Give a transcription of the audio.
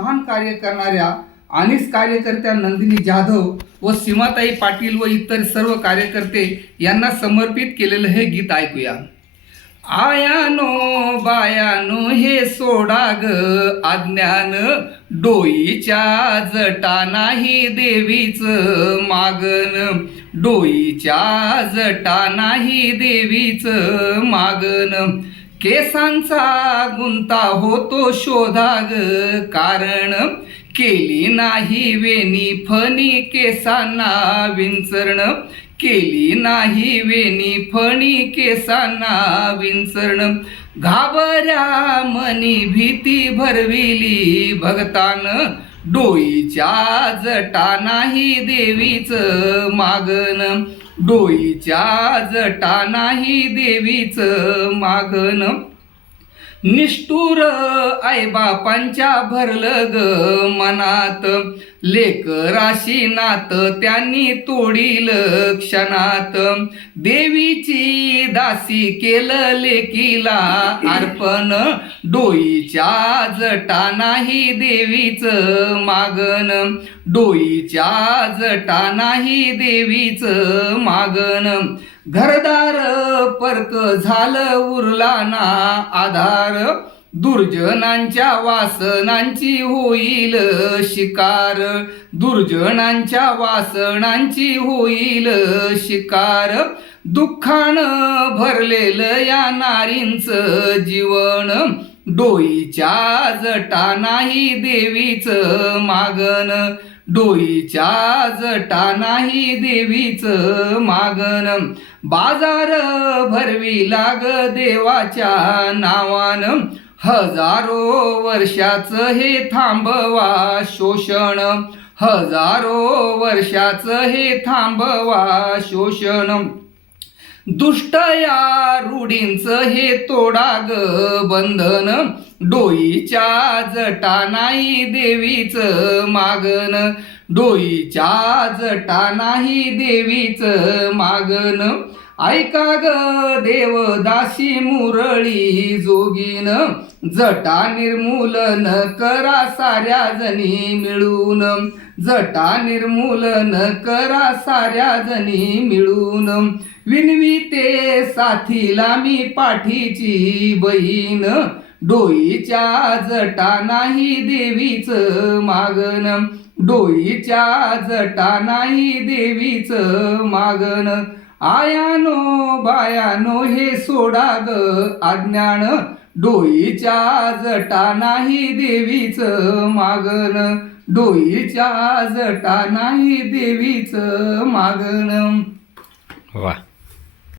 महान कार्य करणाऱ्या अनेक कार्यकर्त्या नंदिनी जाधव व सीमाताई पाटील व इतर सर्व कार्यकर्ते यांना समर्पित केलेलं हे गीत ऐकूया. आयानो बायानो हे सोडा ग अज्ञान, डोईच्या जटा नाही देवीचं मागन, डोईच्या जटा नाही देवीचं मागन. केसांचा गुंता होतो शोधा ग कारण, केली नाही वेणी फणी केसांना विंचरण, केली नाही वेणी फणी केसांना विंचरण. घाबऱ्या मनी भीती भरविली भगतान, डोईच्या जटा नाही देवीचं मागन, डोईच्या जटा नाही देवीचं मागन. निष्ठुर आईबापांच्या भरलं ग मनात, लेकराशी नात त्यांनी तोडील क्षणात. देवीची दासी केलं लेकीला अर्पण, डोईच्या जटा नाही देवीचं मागन, डोईच्या जटा नाही देवीचं मागन. घरदार परक झालं उरला ना आधार, दुर्जनांच्या वासनांची होईल शिकार, दुर्जनांच्या वासनांची होईल शिकार. दुःखानं भरलेलं या नारींचं जीवन, डोईच्या जटा नाही देवीचं मागन, डोईच्या जटा नाही देवीचं मागन. बाजार भरवी लाग देवाच्या नावानं, हजारो वर्षाचं हे थांबवा शोषण, हजारो वर्षाचं हे थांबवा शोषण. दुष्ट या रूढींचं हे तोडा ग बंधन, डोईच्या जटा नाही देवीचं मागन, डोईच्या जटा नाही देवीचं मागन. ऐका ग देवदासी मुरळी जोगीन, जटा निर्मूलन करा साऱ्या जणी मिळून, जटा निर्मूलन करा साऱ्या जणी मिळून. विनविते साथीला मी पाठीची बहीण, डोईच्या जटा नाही देवीचं मागन, डोईच्या जटा नाही देवीचं मागन. आयानो बायानो हे सोडा ग अज्ञान, डोईच्या जटा नाही देवीचं मागन, डोईच्या जटा नाही देवीचं मागन. वाह.